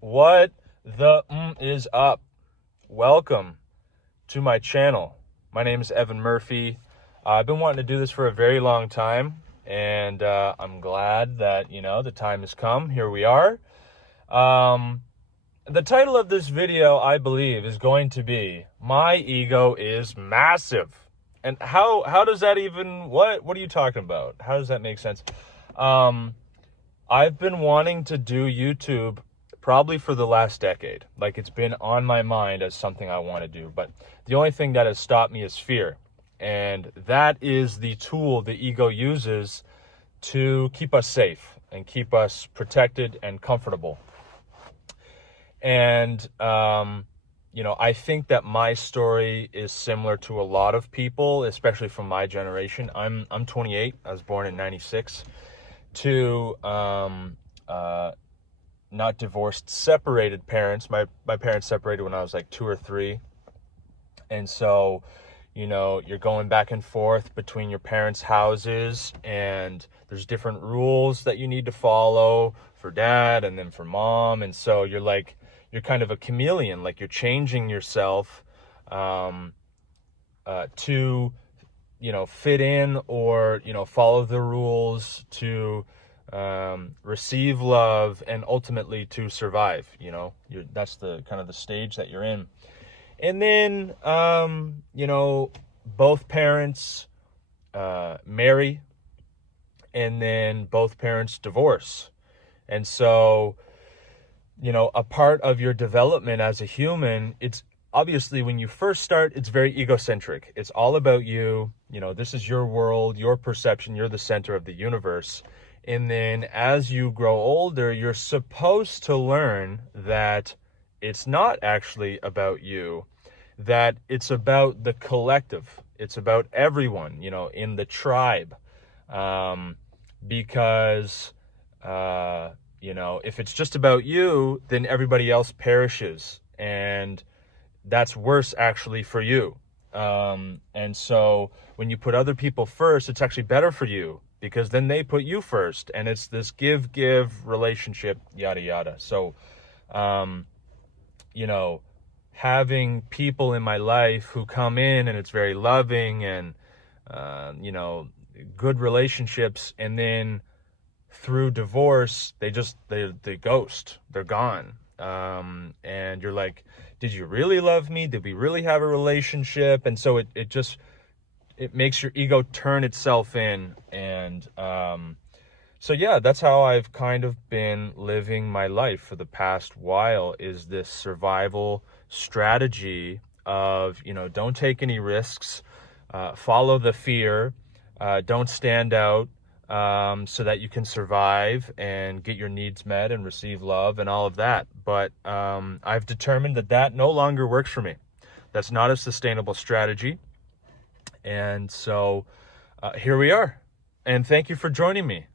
What the is up? Welcome to my channel. My name is Evan Murphy. I've been wanting to do this for a very long time, and I'm glad that, the time has come. Here we are. The title of this video, I believe, is going to be My Ego is Massive. And how does that even, what are you talking about? How does that make sense? I've been wanting to do YouTube probably for the last decade. Like, it's been on my mind as something I want to do. But the only thing that has stopped me is fear. And that is the tool the ego uses to keep us safe and keep us protected and comfortable. And, I think that my story is similar to a lot of people, especially from my generation. I'm 28. I was born in 96. To not divorced, separated parents. My parents separated when I was like 2 or 3. And so, you're going back and forth between your parents' houses, and there's different rules that you need to follow for dad and then for mom. And so you're kind of a chameleon, like you're changing yourself to, fit in or, follow the rules to receive love and ultimately to survive. That's the kind of the stage that you're in. And then, both parents marry, and then both parents divorce. And so, a part of your development as a human, it's obviously when you first start, it's very egocentric. It's all about you. This is your world, your perception, you're the center of the universe. And then as you grow older, you're supposed to learn that it's not actually about you, that it's about the collective. It's about everyone, in the tribe. Because, if it's just about you, then everybody else perishes. And that's worse actually for you. And so when you put other people first, it's actually better for you, because then they put you first, and it's this give relationship, yada, yada. So, having people in my life who come in and it's very loving and, good relationships, and then through divorce, they ghost, they're gone. And you're like, did you really love me? Did we really have a relationship? And so it makes your ego turn itself in. And so yeah, that's how I've kind of been living my life for the past while, is this survival strategy of, don't take any risks, follow the fear, don't stand out, so that you can survive and get your needs met and receive love and all of that. But I've determined that no longer works for me. That's not a sustainable strategy. And so here we are. And thank you for joining me.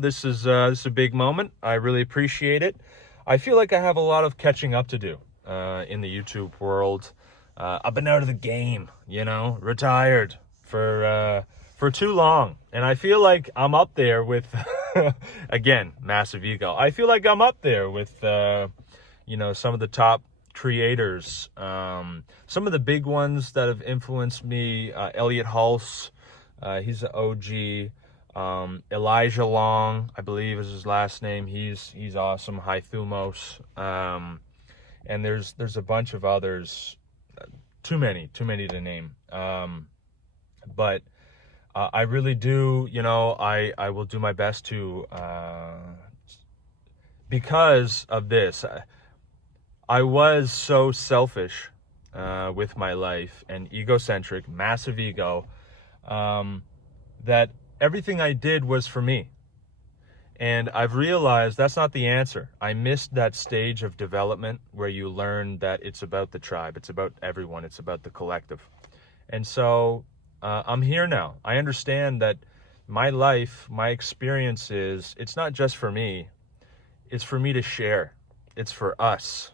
This is a big moment. I really appreciate it. I feel like I have a lot of catching up to do in the YouTube world. I've been out of the game, retired for too long. And I feel like I'm up there with, again, massive ego. I feel like I'm up there with, some of the top creators. Some of the big ones that have influenced me, Elliot Hulse, he's an OG. Elijah Long, I believe is his last name. He's awesome. Hi Thumos. And there's a bunch of others. Too many to name. But I really do, I will do my best to, because of this, I was so selfish with my life and egocentric, massive ego, that everything I did was for me. And I've realized that's not the answer. I missed that stage of development where you learn that it's about the tribe, it's about everyone, it's about the collective. And so I'm here now. I understand that my life, my experiences, it's not just for me. It's for me to share. It's for us.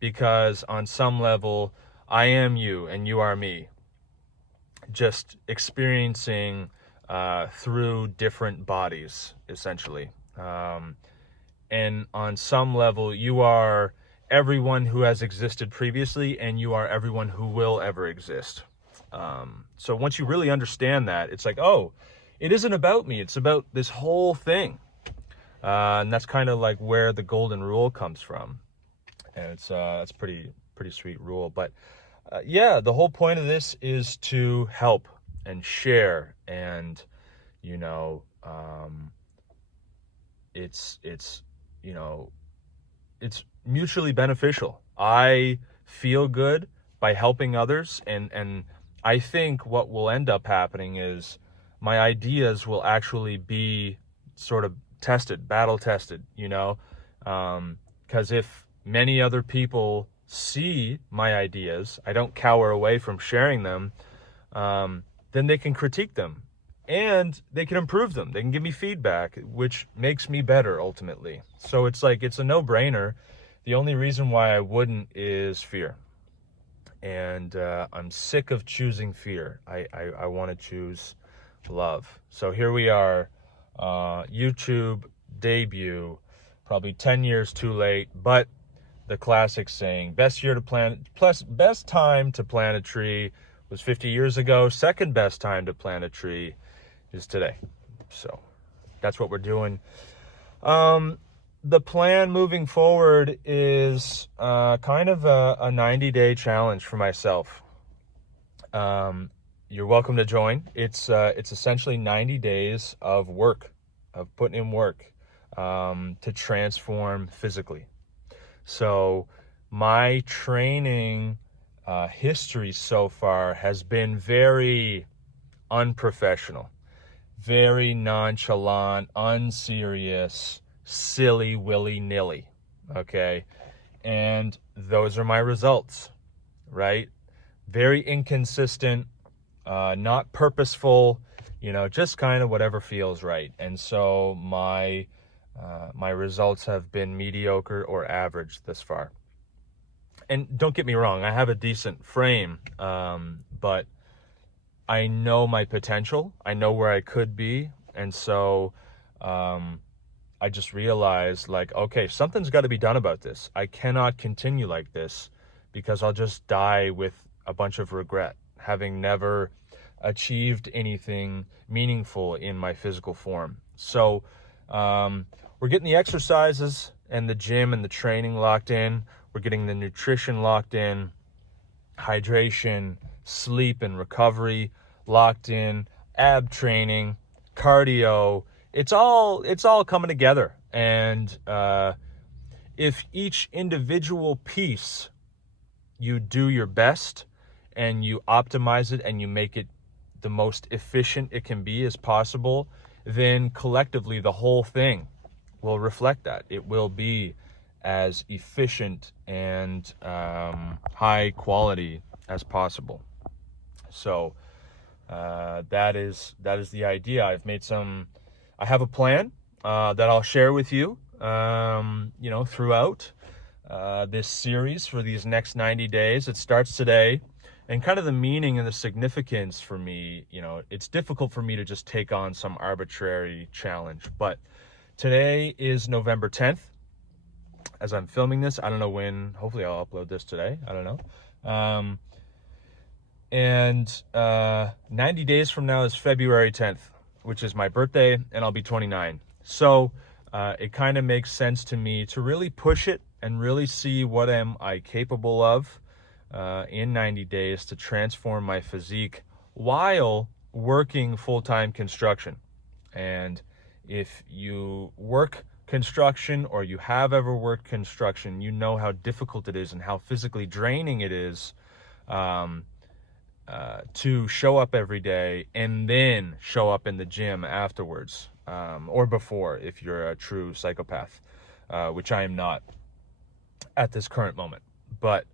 Because on some level, I am you and you are me. Just experiencing through different bodies, essentially. And on some level, you are everyone who has existed previously, and you are everyone who will ever exist. So once you really understand that, it's like, oh, it isn't about me. It's about this whole thing. And that's kind of like where the golden rule comes from. And it's pretty sweet rule. But yeah, the whole point of this is to help and share, and you know, it's you know, it's mutually beneficial. I feel good by helping others, and I think what will end up happening is my ideas will actually be sort of tested, battle tested, you know, because if many other people see my ideas, I don't cower away from sharing them, then they can critique them and they can improve them. They can give me feedback, which makes me better ultimately. So it's like, it's a no-brainer. The only reason why I wouldn't is fear. And I'm sick of choosing fear. I want to choose love. So here we are, YouTube debut, probably 10 years too late, but the classic saying, best time to plant a tree was 50 years ago. Second best time to plant a tree is today. So that's what we're doing. The plan moving forward is kind of a 90-day challenge for myself. You're welcome to join. It's essentially 90 days of work, of putting in work to transform physically. So my training history so far has been very unprofessional, very nonchalant, unserious, silly, willy-nilly, okay? And those are my results, right? Very inconsistent, not purposeful, you know, just kind of whatever feels right. And so my results have been mediocre or average this far. And don't get me wrong, I have a decent frame, but I know my potential. I know where I could be. And so I just realized, like, okay, something's got to be done about this. I cannot continue like this because I'll just die with a bunch of regret, having never achieved anything meaningful in my physical form. So we're getting the exercises and the gym and the training locked in. We're getting the nutrition locked in, hydration, sleep and recovery locked in, ab training, cardio. It's all coming together. And if each individual piece, you do your best and you optimize it and you make it the most efficient it can be as possible, then collectively the whole thing will reflect that. It will be as efficient and high quality as possible. So that is the idea. I have a plan that I'll share with you, you know, throughout this series for these next 90 days. It starts today. And kind of the meaning and the significance for me, you know, it's difficult for me to just take on some arbitrary challenge. But today is November 10th. As I'm filming this, I don't know when. Hopefully I'll upload this today. I don't know. And 90 days from now is February 10th, which is my birthday, and I'll be 29. So it kind of makes sense to me to really push it and really see what am I capable of in 90 days to transform my physique while working full-time construction. And if you work construction or you have ever worked construction, you know how difficult it is and how physically draining it is to show up every day and then show up in the gym afterwards, or before if you're a true psychopath, which I am not at this current moment. But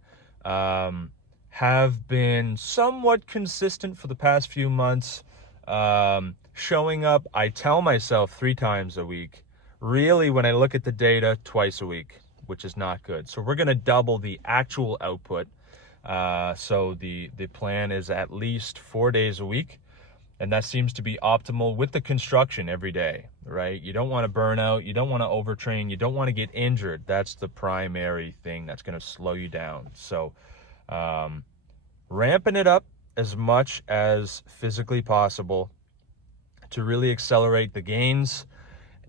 have been somewhat consistent for the past few months, showing up, I tell myself 3 times a week. Really, when I look at the data, twice a week, which is not good. So we're going to double the actual output. So the plan is at least 4 days a week. And that seems to be optimal with the construction every day, right? You don't want to burn out. You don't want to overtrain. You don't want to get injured. That's the primary thing that's going to slow you down. So ramping it up as much as physically possible to really accelerate the gains.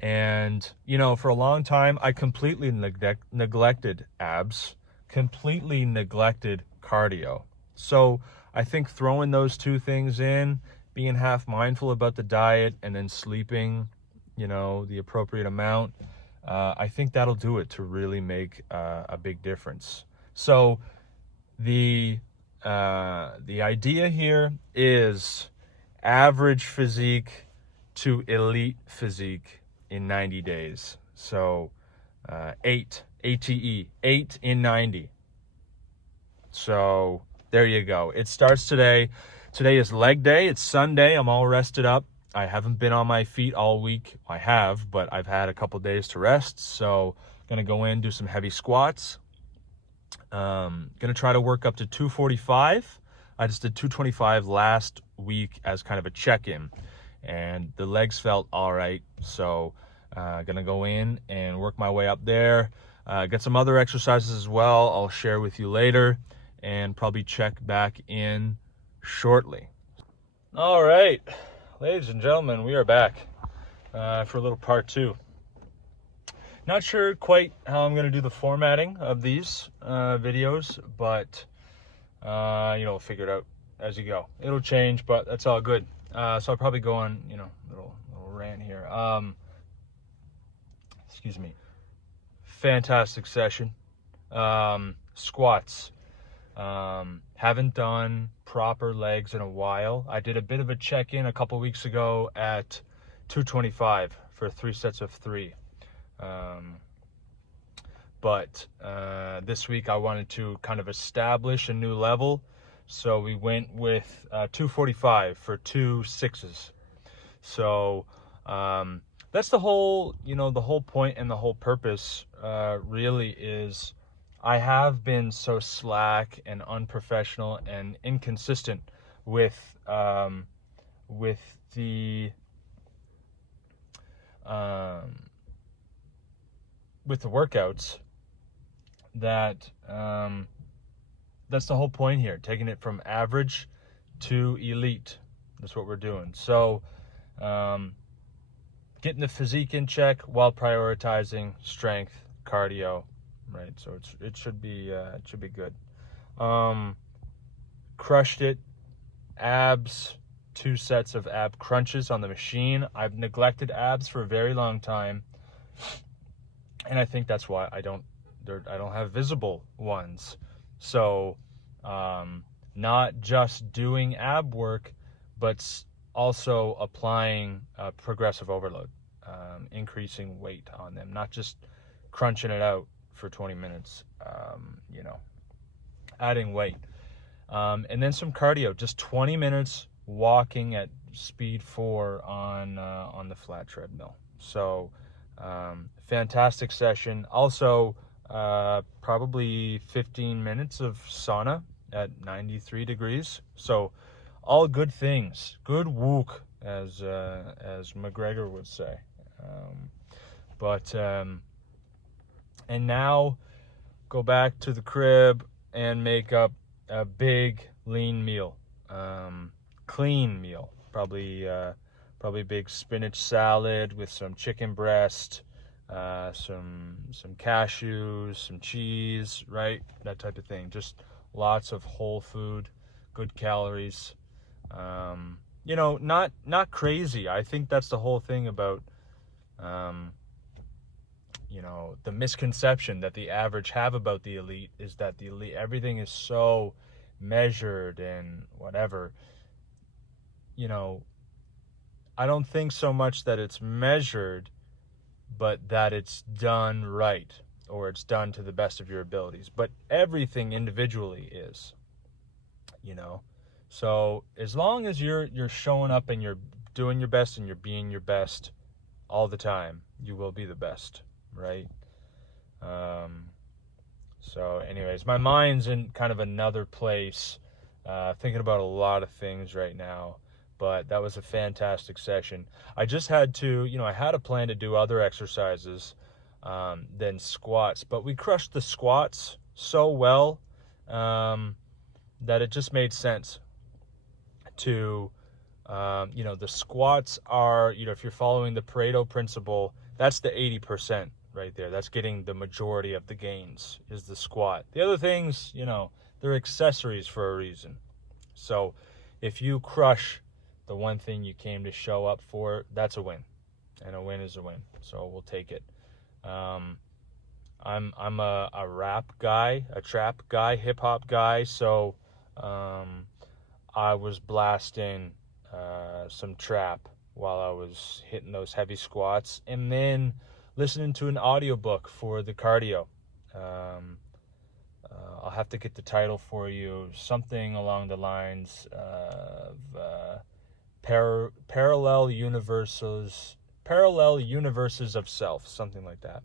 And, you know, for a long time, I completely neglected abs, completely neglected cardio. So I think throwing those two things in, being half mindful about the diet and then sleeping, you know, the appropriate amount, I think that'll do it to really make a big difference. So the idea here is average physique to elite physique in 90 days. So 8 ATE, 8 in 90. So there you go. It starts today. Today is leg day. It's Sunday. I'm all rested up. I haven't been on my feet all week. I have, but I've had a couple days to rest. So gonna go in, do some heavy squats. Gonna try to work up to 245. I just did 225 last week as kind of a check-in, and the legs felt all right. So gonna go in and work my way up there. Get some other exercises as well. I'll share with you later, and probably check back in shortly. All right, ladies and gentlemen, we are back for a little part 2. Not sure quite how I'm going to do the formatting of these videos, but you know, figure it out as you go. It'll change, but that's all good. So I'll probably go on, you know, little rant here. Excuse me. Fantastic session. Squats. Haven't done proper legs in a while. I did a bit of a check-in a couple weeks ago at 225 for 3 sets of 3. But this week I wanted to kind of establish a new level, so we went with 245 for 2 6s. So that's the whole, you know, the whole point and the whole purpose really is I have been so slack and unprofessional and inconsistent with the workouts that that's the whole point here, taking it from average to elite. That's what we're doing. So getting the physique in check while prioritizing strength, cardio, right? So it should be good. Crushed it. Abs, 2 sets of ab crunches on the machine. I've neglected abs for a very long time, and I think that's why I don't have visible ones. So not just doing ab work, but also applying progressive overload, increasing weight on them, not just crunching it out for 20 minutes, you know, adding weight. And then some cardio, just 20 minutes walking at speed 4 on the flat treadmill. So fantastic session. Also probably 15 minutes of sauna at 93 degrees. So all good things, good wook, as McGregor would say. And now go back to the crib and make up a big lean meal, clean meal. Probably big spinach salad with some chicken breast, some cashews, some cheese, right? That type of thing. Just lots of whole food, good calories. You know, not crazy. I think that's the whole thing about you know, the misconception that the average have about the elite is that the elite, everything is so measured and whatever. You know, I don't think so much that it's measured, but that it's done right, or it's done to the best of your abilities. But everything individually is, you know. So as long as you're showing up and you're doing your best and you're being your best all the time, you will be the best, right? So anyways, my mind's in kind of another place, thinking about a lot of things right now, but that was a fantastic session. I just had to, I had a plan to do other exercises than squats, but we crushed the squats so well that it just made sense to, the squats are, if you're following the Pareto principle, that's the 80% right there. That's getting the majority of the gains, is the squat. The other things, they're accessories for a reason. So if you crush the one thing you came to show up for, that's a win. And a win is a win. So we'll take it. I'm a rap guy, a trap guy, hip hop guy. So I was blasting some trap while I was hitting those heavy squats, and then listening to an audiobook for the cardio. I'll have to get the title for you, something along the lines of parallel universes of self, something like that.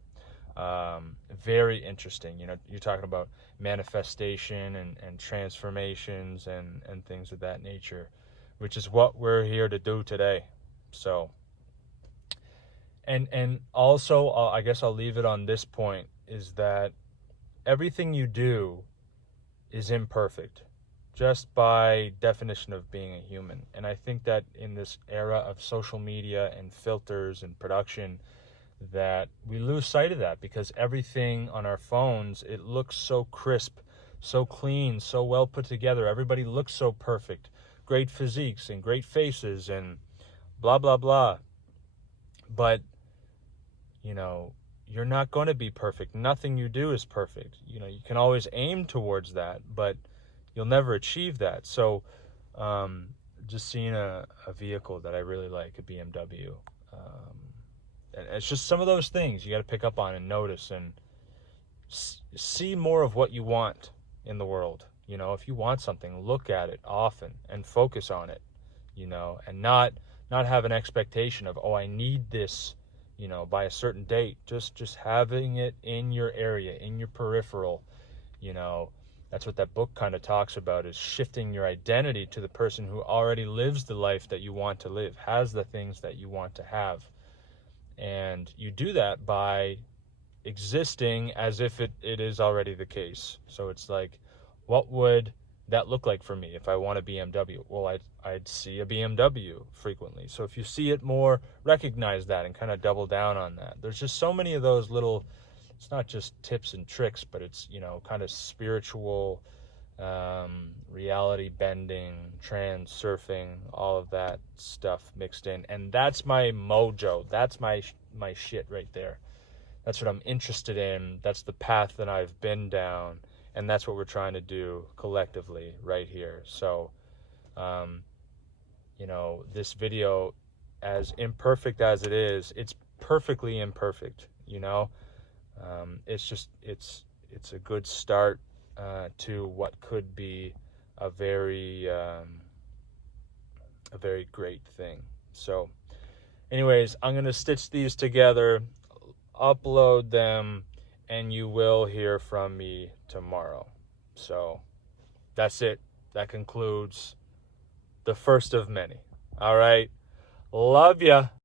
Very interesting. You're talking about manifestation and transformations and things of that nature, which is what we're here to do today. So, and also, I guess I'll leave it on this point, is that everything you do is imperfect, just by definition of being a human. And I think that in this era of social media and filters and production, that we lose sight of that, because everything on our phones, it looks so crisp, so clean, so well put together. Everybody looks so perfect, great physiques and great faces and blah, blah, blah. But, you're not going to be perfect. Nothing you do is perfect. You can always aim towards that, but you'll never achieve that. So just seeing a vehicle that I really like, a BMW, and it's just some of those things you got to pick up on and notice, and see more of what you want in the world. If you want something, look at it often and focus on it, and not have an expectation of, I need this, by a certain date. Just having it in your area, in your peripheral. That's what that book kind of talks about, is shifting your identity to the person who already lives the life that you want to live, has the things that you want to have. And you do that by existing as if it is already the case. So it's like, what would that look like for me if I want a BMW? Well, I'd see a BMW frequently. So if you see it more, recognize that and kind of double down on that. There's just so many of those little, it's not just tips and tricks, but it's, kind of spiritual, reality bending, trans surfing, all of that stuff mixed in. And that's my mojo. That's my shit right there. That's what I'm interested in. That's the path that I've been down. And that's what we're trying to do collectively right here. So, this video, as imperfect as it is, it's perfectly imperfect, it's a good start to what could be a very great thing. So anyways, I'm going to stitch these together, upload them, and you will hear from me tomorrow. So that's it. That concludes the first of many. All right. Love ya.